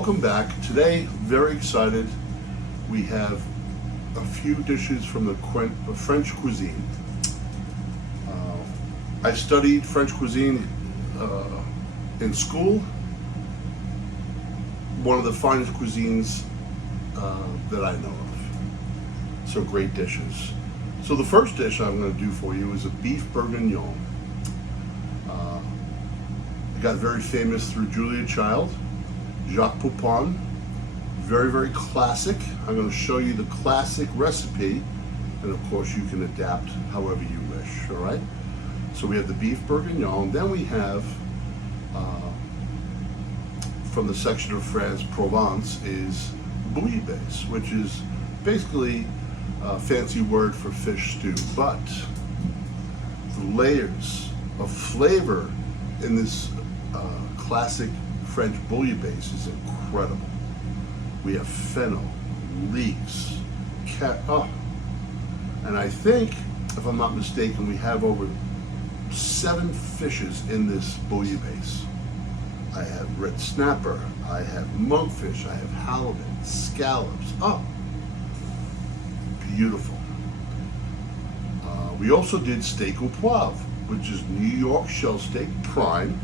welcome back. Today, very excited. We have a few dishes from the French cuisine. I studied French cuisine in school. One of the finest cuisines that I know of. So great dishes. So the first dish I'm going to do for you is a beef bourguignon. It got very famous through Julia Child, Jacques Pépin. Very, very classic. I'm going to show you the classic recipe, and of course you can adapt however you wish, all right? So we have the beef bourguignon, then we have, from the section of France, Provence, is Bouillabaisse, which is basically a fancy word for fish stew, but the layers of flavor in this classic French Bouillabaisse is incredible. We have fennel, leeks, and I think, if I'm not mistaken, we have over 7 fishes in this Bouillabaisse. I have red snapper, I have monkfish, I have halibut, scallops. Oh, beautiful. We also did steak au poivre, which is New York shell steak prime,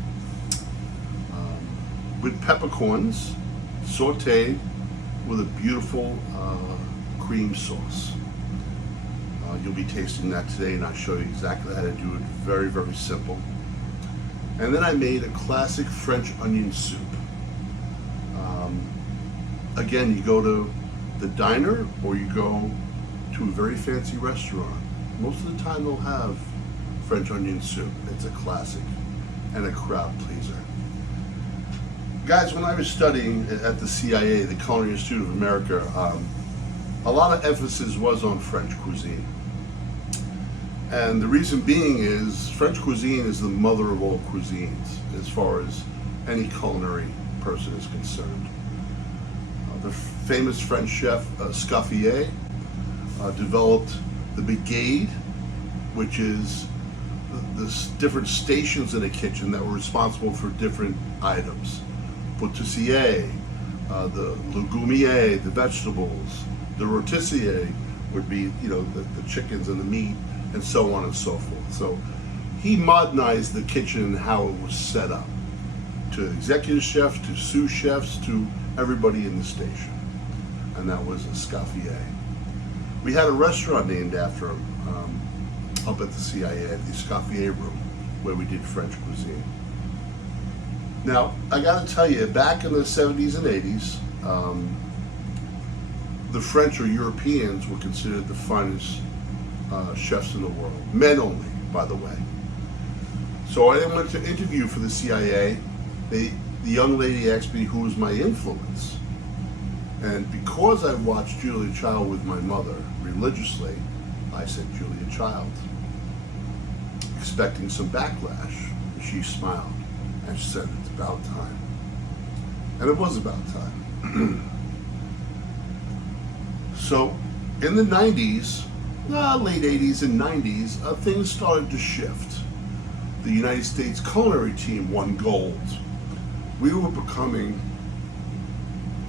with peppercorns, sauteed with a beautiful cream sauce. You'll be tasting that today, and I'll show you exactly how to do it. Very, very simple. And then I made a classic French onion soup. Again, you go to the diner or you go to a very fancy restaurant. Most of the time they'll have French onion soup. It's a classic and a crowd pleaser. Guys, when I was studying at the CIA, the Culinary Institute of America, a lot of emphasis was on French cuisine. And the reason being is French cuisine is the mother of all cuisines as far as any culinary person is concerned. The famous French chef Scoffier developed the brigade, which is the different stations in a kitchen that were responsible for different items. Potissier, the legumier, the vegetables, the rôtissier would be, the chickens and the meat, and so on and so forth. So he modernized the kitchen and how it was set up, to executive chefs, to sous chefs, to everybody in the station. And that was a Scoffier. We had a restaurant named after him up at the CIA, the Scoffier Room, where we did French cuisine. Now, I gotta tell you, back in the 70s and 80s, the French or Europeans were considered the finest chefs in the world. Men only, by the way. So I went to interview for the CIA. The young lady asked me who was my influence. And because I watched Julia Child with my mother religiously, I said Julia Child, expecting some backlash. And she smiled and she said, it's about time. And it was about time. So in the 90s, late 80s and 90s, things started to shift. The United States culinary team won gold. We were becoming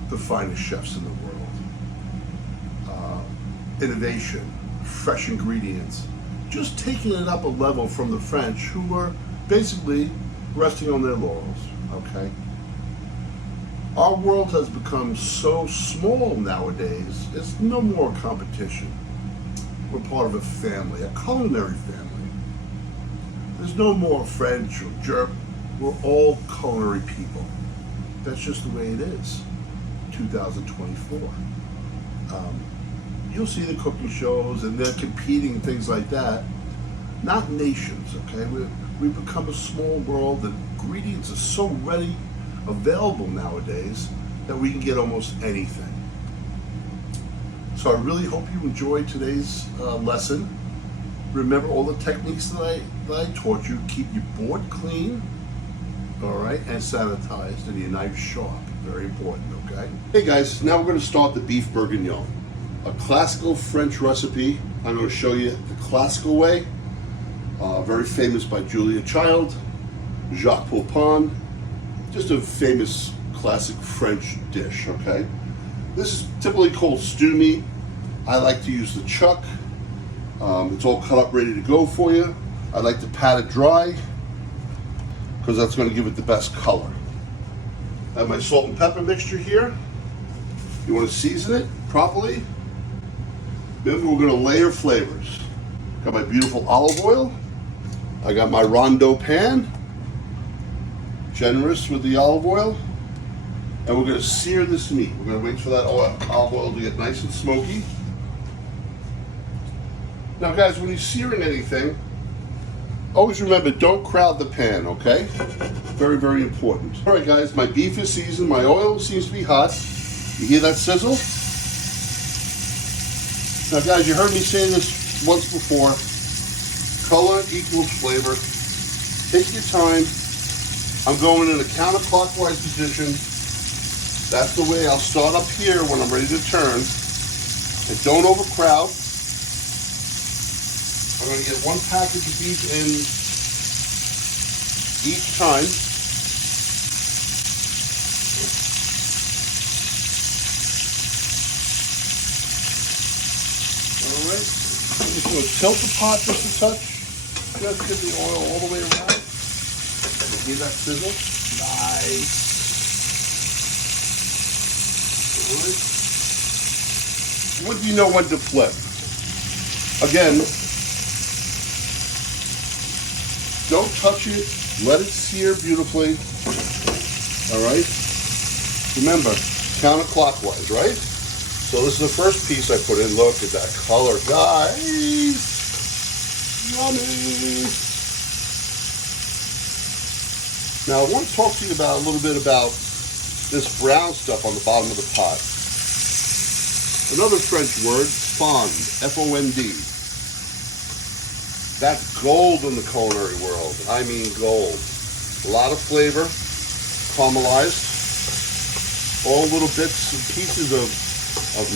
the finest chefs in the world. Innovation, fresh ingredients, just taking it up a level from the French, who were basically resting on their laurels, okay? Our world has become so small nowadays, it's no more competition. We're part of a family, a culinary family. There's no more French or German. We're all culinary people. That's just the way it is, 2024. You'll see the cooking shows and they're competing, things like that. Not nations, okay? We've become a small world. The ingredients are so ready, available nowadays, that we can get almost anything. So I really hope you enjoyed today's lesson. Remember all the techniques that I taught you. Keep your board clean, all right, and sanitized, and your knife sharp. Very important, okay? Hey guys, now we're going to start the beef bourguignon. A classical French recipe. I'm going to show you the classical way. Very famous by Julia Child, Jacques Pépin, just a famous classic French dish, okay? This is typically called stew meat. I like to use the chuck. It's all cut up, ready to go for you. I like to pat it dry because that's going to give it the best color. I have my salt and pepper mixture here. You want to season it properly. Then we're going to layer flavors. Got my beautiful olive oil. I got my rondo pan. Generous with the olive oil. And we're going to sear this meat. We're going to wait for that olive oil to get nice and smoky. Now guys, when you're searing anything, always remember, don't crowd the pan, okay? Very, very important. All right guys, my beef is seasoned. My oil seems to be hot. You hear that sizzle? Now guys, you heard me say this once before. Color equals flavor. Take your time. I'm going in a counterclockwise position. That's the way I'll start up here when I'm ready to turn. And don't overcrowd. I'm going to get one package of beef in each time. All right. I'm just going to tilt the pot just a touch. Just get the oil all the way around. See that sizzle? Nice. All right. When do you know when to flip? Again, don't touch it. Let it sear beautifully. All right. Remember, counterclockwise, right? So this is the first piece I put in. Look at that color, guys. Yummy. Now I want to talk to you about a little bit about this brown stuff on the bottom of the pot. Another French word, fond, F-O-N-D. That's gold in the culinary world. I mean gold. A lot of flavor, caramelized. All little bits and pieces of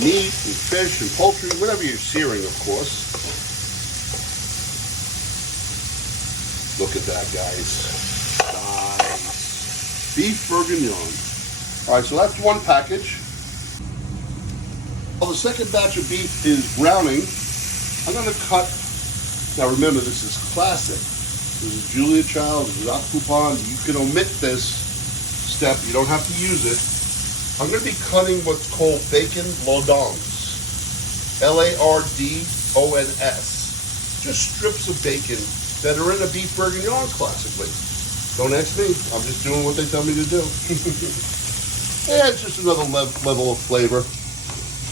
meat and fish and poultry, whatever you're searing, of course. Look at that, guys. Nice. Beef bourguignon. All right, so that's one package. While the second batch of beef is browning, I'm going to cut. Now remember, this is classic. This is Julia Child, this is not coupon. You can omit this step. You don't have to use it. I'm going to be cutting what's called bacon lardons. L-A-R-D-O-N-S. Just strips of bacon that are in a beef bourguignon classically. Don't ask me. I'm just doing what they tell me to do. Yeah, it's just another level of flavor.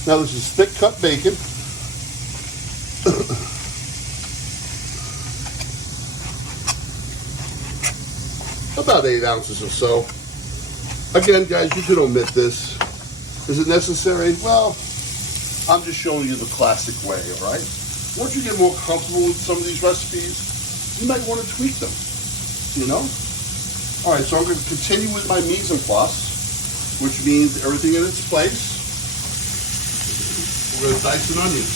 Now this is thick cut bacon. About 8 ounces or so. Again, guys, you can omit this. Is it necessary? Well, I'm just showing you the classic way, all right? Once you get more comfortable with some of these recipes, you might want to tweak them, you know? All right, so I'm going to continue with my mise en place, which means everything in its place. We're going to dice an onion.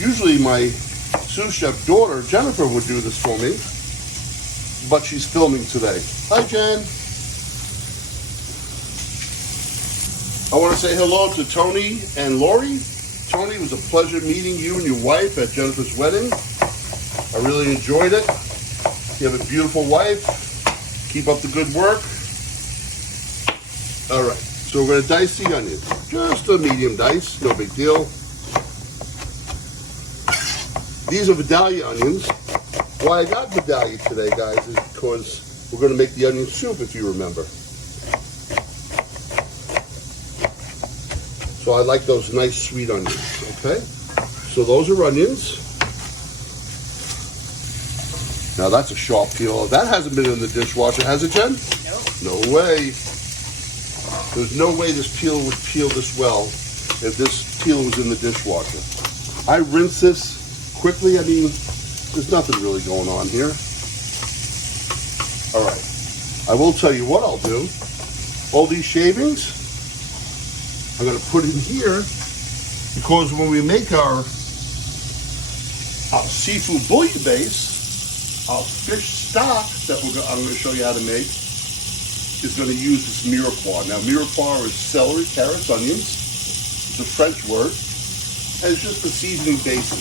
Usually my sous chef daughter, Jennifer, would do this for me, but she's filming today. Hi, Jen. I want to say hello to Tony and Lori. Tony, it was a pleasure meeting you and your wife at Jennifer's wedding. I really enjoyed it. You have a beautiful wife. Keep up the good work. All right, so we're going to dice the onions. Just a medium dice, no big deal. These are Vidalia onions. Why I got Vidalia today, guys, is because we're going to make the onion soup, if you remember. So I like those nice sweet onions, okay? So those are onions. Now that's a sharp peel. That hasn't been in the dishwasher, has it, Jen? Nope. No way. There's no way this peel would peel this well if this peel was in the dishwasher. I rinse this quickly. I mean, there's nothing really going on here. All right. I will tell you what I'll do. All these shavings, I'm going to put in here because when we make our seafood bouillabaisse, our fish stock that I'm going to show you how to make is going to use this mirepoix. Now, mirepoix is celery, carrots, onions. It's a French word. And it's just a seasoning basis.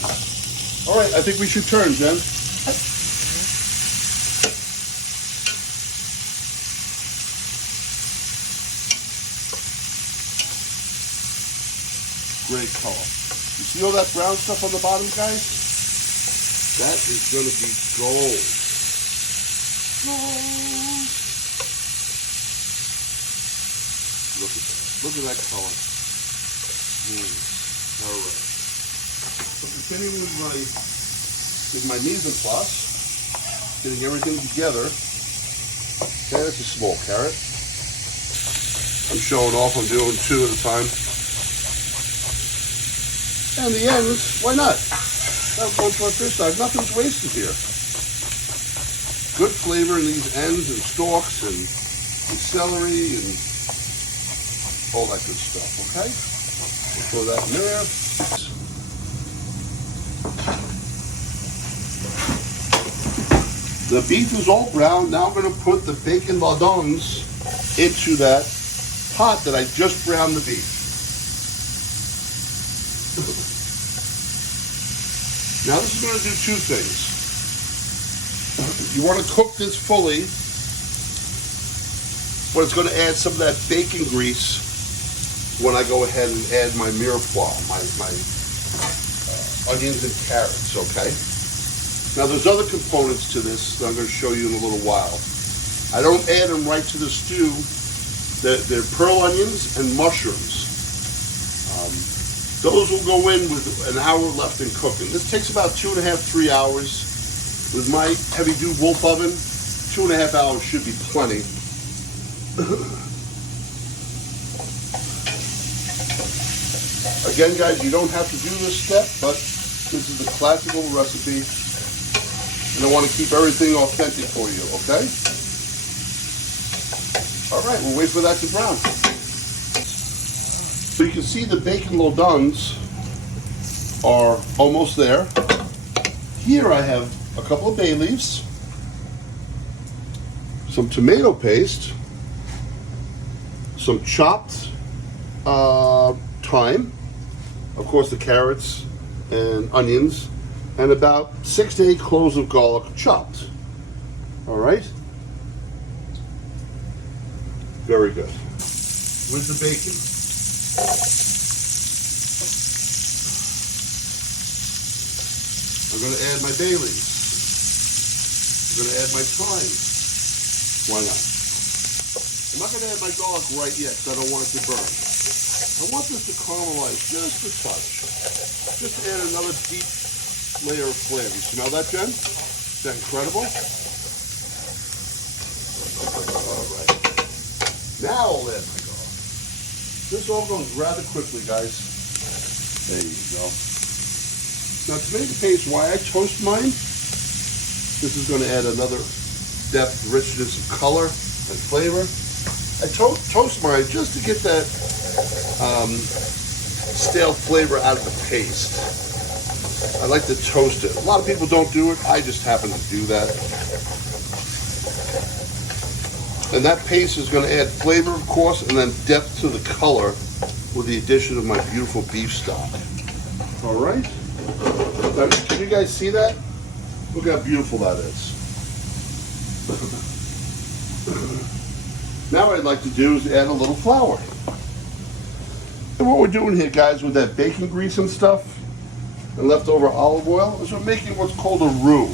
All right, I think we should turn, Jen. Great color. You see all that brown stuff on the bottom, guys? That is going to be gold. Gold. Look at that. Look at that color. All right. So continuing with my mise en place, getting everything together. Okay, that's a small carrot. I'm showing off. I'm doing 2 at a time. And the ends, why not? That was going to my fish side. Nothing's wasted here. Good flavor in these ends and stalks and celery and all that good stuff, okay? We'll throw that in there. The beef is all brown. Now I'm going to put the bacon lardons into that pot that I just browned the beef. Now this is going to do 2 things. You want to cook this fully, but it's going to add some of that bacon grease when I go ahead and add my mirepoix, my onions and carrots, okay? Now there's other components to this that I'm going to show you in a little while. I don't add them right to the stew. They're pearl onions and mushrooms. Those will go in with an hour left in cooking. This takes about 2.5, 3 hours. With my heavy-duty Wolf oven, 2.5 hours should be plenty. Again, guys, you don't have to do this step, but this is the classical recipe. And I want to keep everything authentic for you, okay? All right, we'll wait for that to brown. So you can see the bacon lardons are almost there. Here I have a couple of bay leaves, some tomato paste, some chopped thyme, of course the carrots and onions, and about 6 to 8 cloves of garlic chopped. All right? Very good. With the bacon. I'm going to add my bay leaves. I'm going to add my thyme. Why not? I'm not going to add my garlic right yet because I don't want it to burn. I want this to caramelize just a touch. Just to add another deep layer of flavor. You smell that, Jen? Is that incredible? All right. Now I'll add my garlic. This all goes rather quickly, guys. There you go. Now tomato paste, why I toast mine, this is going to add another depth, richness of color and flavor. I toast mine just to get that stale flavor out of the paste. I like to toast it. A lot of people don't do it. I just happen to do that. And that paste is going to add flavor, of course, and then depth to the color with the addition of my beautiful beef stock. All right? Now, can you guys see that? Look how beautiful that is. Now what I'd like to do is add a little flour. And what we're doing here, guys, with that bacon grease and stuff, and leftover olive oil, is we're making what's called a roux,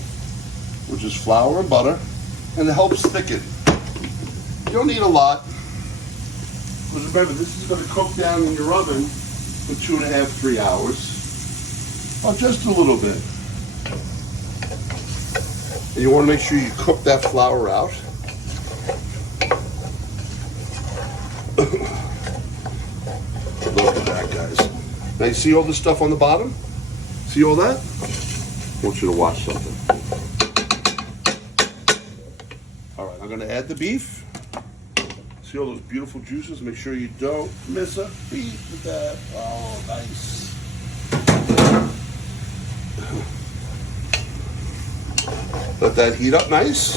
which is flour and butter, and it helps thicken. You don't need a lot, because remember, this is going to cook down in your oven for 2.5, 3 hours. Oh, just a little bit. And you want to make sure you cook that flour out. Look at that, guys. Now you see all this stuff on the bottom? See all that? I want you to watch something. All right, I'm going to add the beef. See all those beautiful juices? Make sure you don't miss a beat with that. Oh, nice. Let that heat up nice.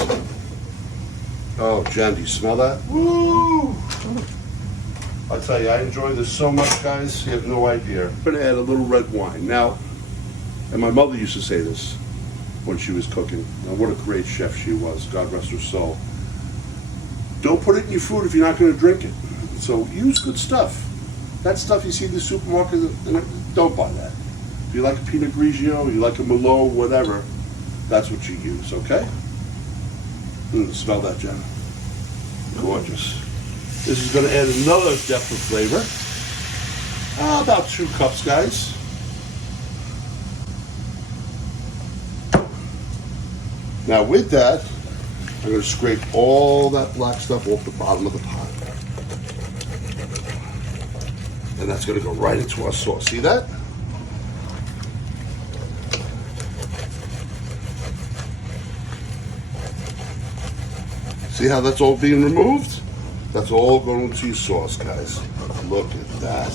Oh, Jen, do you smell that? Woo! I'll tell you, I enjoy this so much, guys, you have no idea. I'm gonna add a little red wine. Now, and my mother used to say this when she was cooking. Now, what a great chef she was, God rest her soul. Don't put it in your food if you're not gonna drink it. So use good stuff. That stuff you see in the supermarket, don't buy that. If you like a Pinot Grigio, you like a Merlot, whatever, that's what you use, okay? Smell that, Jen. Gorgeous. This is going to add another depth of flavor. About 2 cups, guys. Now with that, I'm going to scrape all that black stuff off the bottom of the pot. And that's going to go right into our sauce. See that? See how that's all being removed? That's all going into your sauce, guys. Look at that.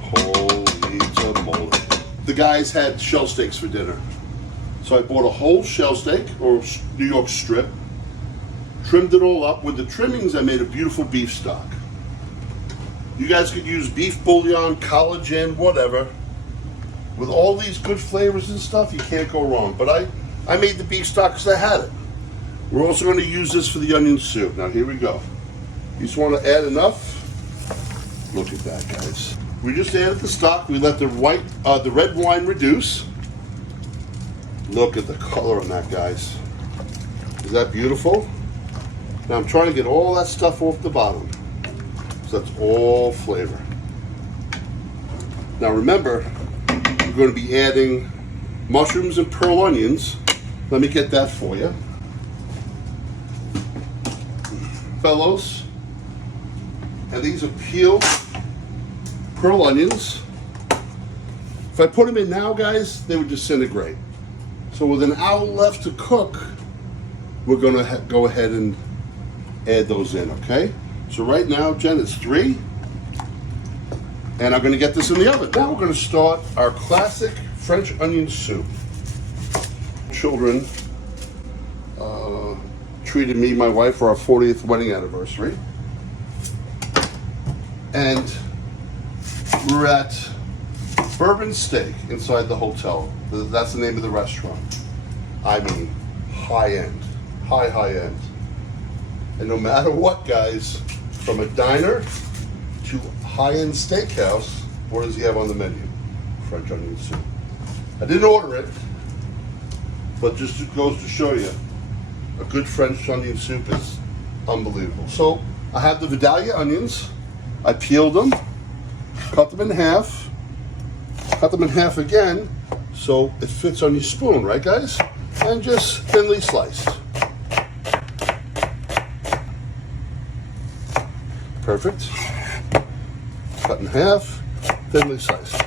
Holy tomoly. The guys had shell steaks for dinner. So I bought a whole shell steak, or New York strip, trimmed it all up. With the trimmings, I made a beautiful beef stock. You guys could use beef bouillon, collagen, whatever. With all these good flavors and stuff, you can't go wrong. But I made the beef stock because I had it. We're also going to use this for the onion soup. Now here we go. You just want to add enough. Look at that, guys. We just added the stock. We let the red wine reduce. Look at the color on that, guys. Is that beautiful? Now I'm trying to get all that stuff off the bottom. So that's all flavor. Now remember, we're going to be adding mushrooms and pearl onions. Let me get that for you. Fellows, and these are peeled pearl onions. If I put them in now, guys, they would disintegrate. So with an hour left to cook, we're gonna go ahead and add those in, okay? So right now, Jen, it's 3, and I'm gonna get this in the oven. Now we're gonna start our classic French onion soup. Children treated me, my wife, for our 40th wedding anniversary. And we were at Bourbon Steak inside the hotel. That's the name of the restaurant. I mean, high end, high end. And no matter what, guys, from a diner to high-end steakhouse, what does he have on the menu? French onion soup. I didn't order it, but just it goes to show you, a good French onion soup is unbelievable. So I have the Vidalia onions. I peeled them, cut them in half again, so it fits on your spoon, right, guys? And just thinly sliced. Perfect. Cut in half, thinly sliced.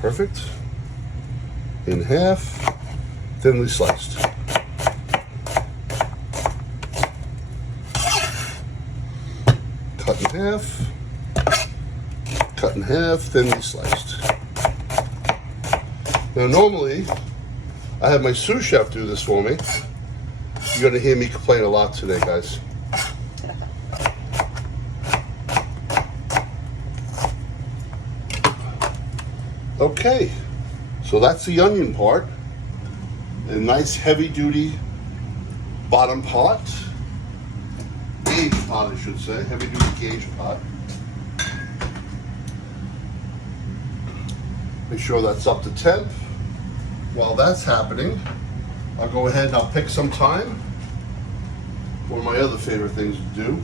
Perfect. In half, thinly sliced. Cut in half, thinly sliced. Now normally, I have my sous chef do this for me. You're gonna hear me complain a lot today, guys. Okay, so that's the onion part. A nice heavy-duty bottom pot. Gauge pot, I should say. Heavy-duty gauge pot. Make sure that's up to temp. While that's happening, I'll go ahead and I'll pick some thyme. One of my other favorite things to do.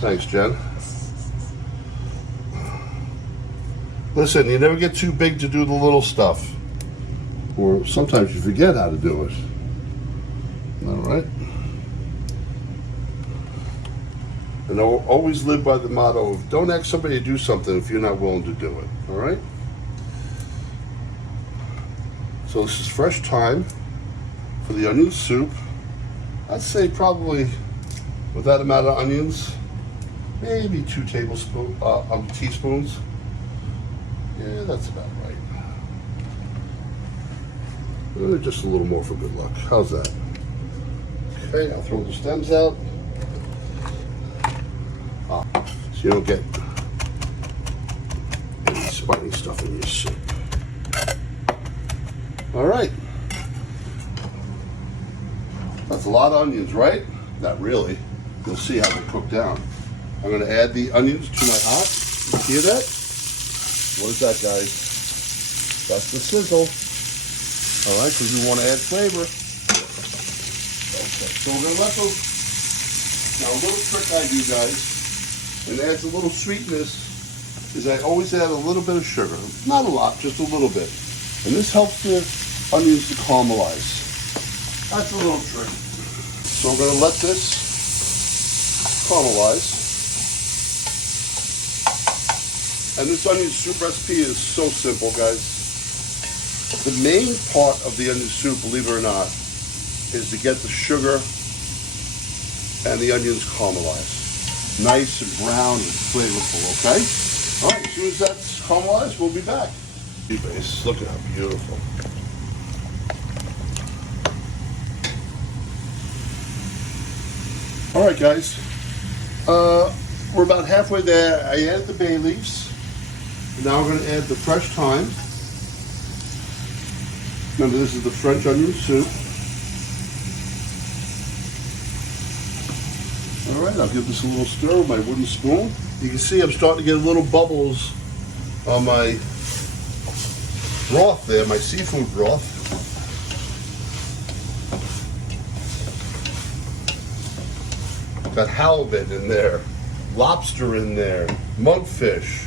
Thanks, Jen. Listen, you never get too big to do the little stuff. Or sometimes you forget how to do it. All right? And I'll always live by the motto of don't ask somebody to do something if you're not willing to do it. All right? So this is fresh thyme for the onion soup. I'd say probably with that amount of onions, maybe 2 teaspoons. Yeah, that's about right. Just a little more for good luck. How's that? Okay, I'll throw the stems out. So you don't get any spiny stuff in your soup. All right. That's a lot of onions, right? Not really. You'll see how they cook down. I'm going to add the onions to my hot. You hear that? What is that, guys? That's the sizzle. All right, because we want to add flavor. Okay, so we're going to let those. Now, a little trick I do, guys, and adds a little sweetness, is I always add a little bit of sugar. Not a lot, just a little bit. And this helps the onions to caramelize. That's a little trick. So we're going to let this caramelize. And this onion soup recipe is so simple, guys. The main part of the onion soup, believe it or not, is to get the sugar and the onions caramelized. Nice and brown and flavorful, okay? All right, as soon as that's caramelized, we'll be back. Bouillabaisse, look at how beautiful. All right, guys. We're about halfway there. I added the bay leaves. Now we're going to add the fresh thyme. Remember, this is the French onion soup. All right, I'll give this a little stir with my wooden spoon. You can see I'm starting to get little bubbles on my broth there, my seafood broth. Got halibut in there, lobster in there, mugfish,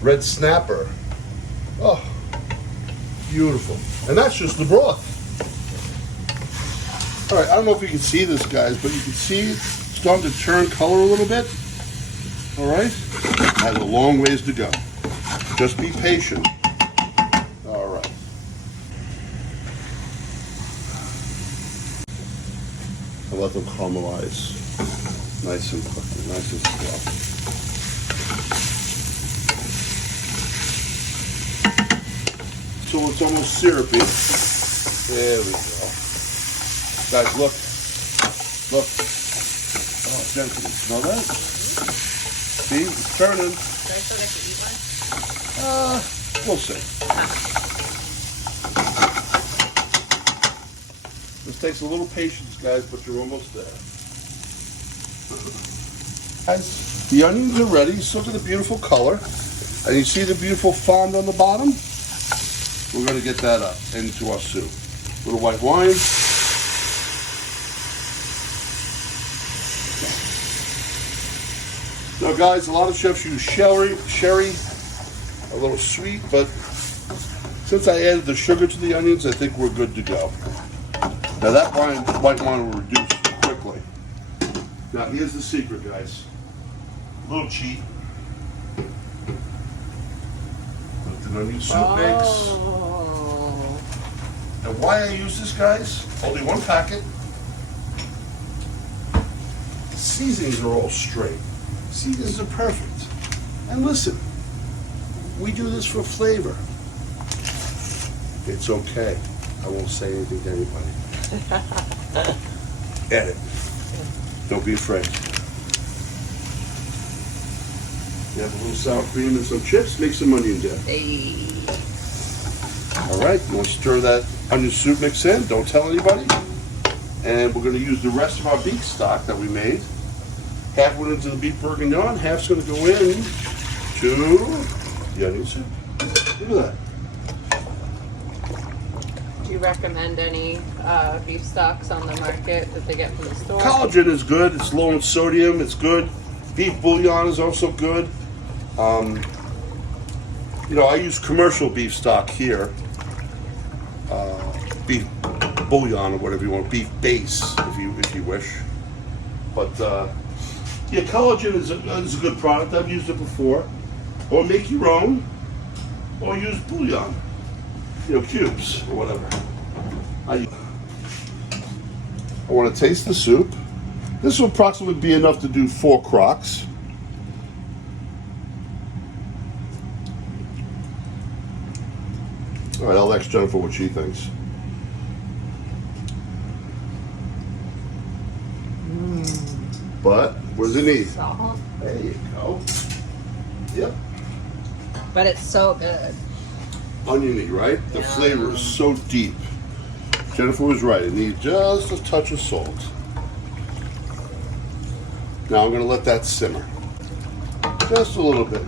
red snapper. Oh, beautiful. And that's just the broth. All right, I don't know if you can see this, guys, but you can see it's starting to turn color a little bit. All right, has a long ways to go. Just be patient. All right. I'll let them caramelize. Nice and quick, nice and slow. So it's almost syrupy. There we go. Guys, look. Look. Oh, Jen, can you smell that? See, it's turning. Should I still get to eat one? We'll see. This takes a little patience, guys, but you're almost there. Guys, the onions are ready. So look at the beautiful color. And you see the beautiful fond on the bottom? We're going to get that up into our soup. A little white wine. Now, guys, a lot of chefs use sherry, a little sweet, but since I added the sugar to the onions, I think we're good to go. Now, that white wine will reduce quickly. Now, here's the secret, guys. A little cheat. What the onion soup makes. And why I use this, guys, only one packet. The seasonings are all straight. Seasonings are perfect. And listen, we do this for flavor. It's okay. I won't say anything to anybody. Edit. Don't be afraid. You have a little sour cream and some chips, make some onion dip. Hey. All right, you want to stir that onion soup mix in, don't tell anybody. And we're going to use the rest of our beef stock that we made. Half went into the beef bourguignon, half's going to go in to the onion soup. Look at that. Do you recommend any beef stocks on the market that they get from the store? Collagen is good. It's low in sodium. It's good. Beef bouillon is also good. You know, I use commercial beef stock here. Beef bouillon or whatever you want. Beef base, if you wish. But yeah, collagen is a good product. I've used it before. Or make your own. Or use bouillon. You know, cubes or whatever. I want to taste the soup. This will approximately be enough to do 4 crocs. All right, I'll ask Jennifer what she thinks. But what does it need? Salt. There you go. Yep. But it's so good. Oniony, right? The Yeah. flavor is so deep. Jennifer was right. It needs just a touch of salt. Now I'm going to let that simmer. Just a little bit.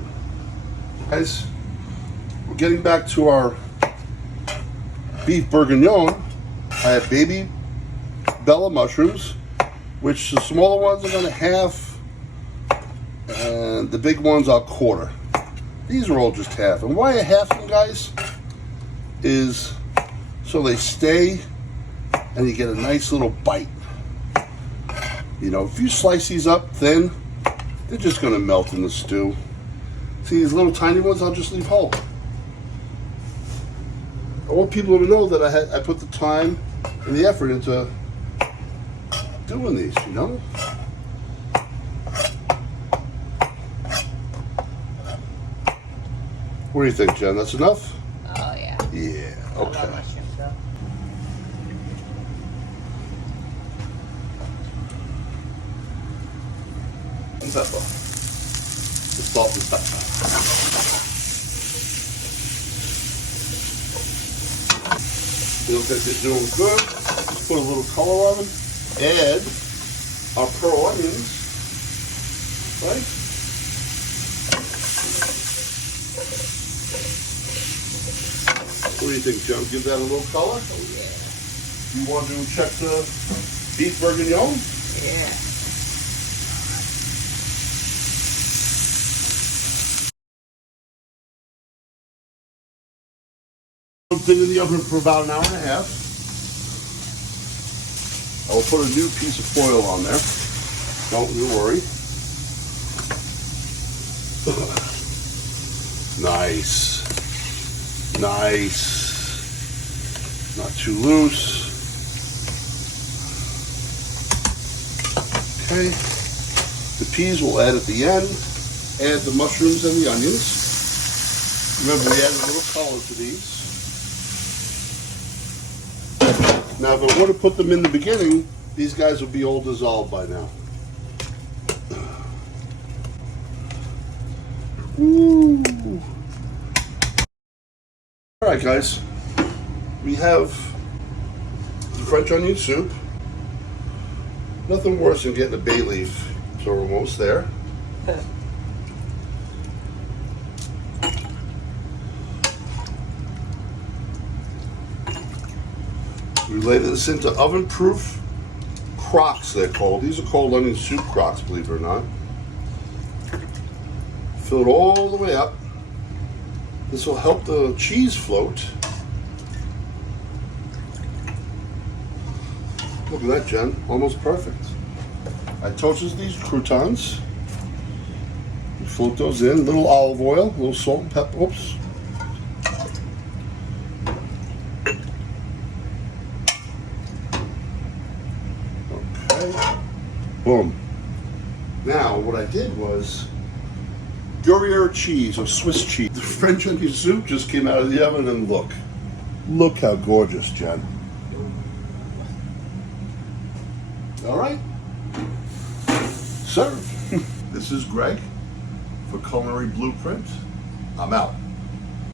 Guys, we're getting back to our beef bourguignon. I have baby bella mushrooms, which the smaller ones are going to half, and the big ones I'll quarter. These are all just half. And why I half them, guys, is so they stay and you get a nice little bite. You know, if you slice these up thin, they're just going to melt in the stew. See, these little tiny ones, I'll just leave whole. I want people to know that I put the time and the effort into doing these, you know? What do you think, Jen? That's enough? Oh yeah. Yeah, I love okay. mushrooms though. And pepper. The salt and pepper. Feels like they're doing good. Just put a little color on them. Add our pearl onions. Right? What do you think, John? Give that a little color? Oh yeah. You want to check the beef bourguignon? Yeah. Thing in the oven for about an hour and a half. I will put a new piece of foil on there. Don't you worry. Nice. Nice. Not too loose. Okay. The peas we'll add at the end. Add the mushrooms and the onions. Remember, we added a little color to these. Now, if I want to put them in the beginning, these guys will be all dissolved by now. Ooh. All right, guys. We have the French onion soup. Nothing worse than getting a bay leaf. So we're almost there. We lay this into oven-proof crocks, they're called. These are called onion soup crocks, believe it or not. Fill it all the way up. This will help the cheese float. Look at that, Jen. Almost perfect. I toasted these croutons. We float those in. Little olive oil, a little salt and pepper. Oops. Boom. Now, what I did was Gruyère cheese or Swiss cheese. The French onion soup just came out of the oven and look how gorgeous, Jen. All right. Serve. This is Greg for Culinary Blueprint. I'm out.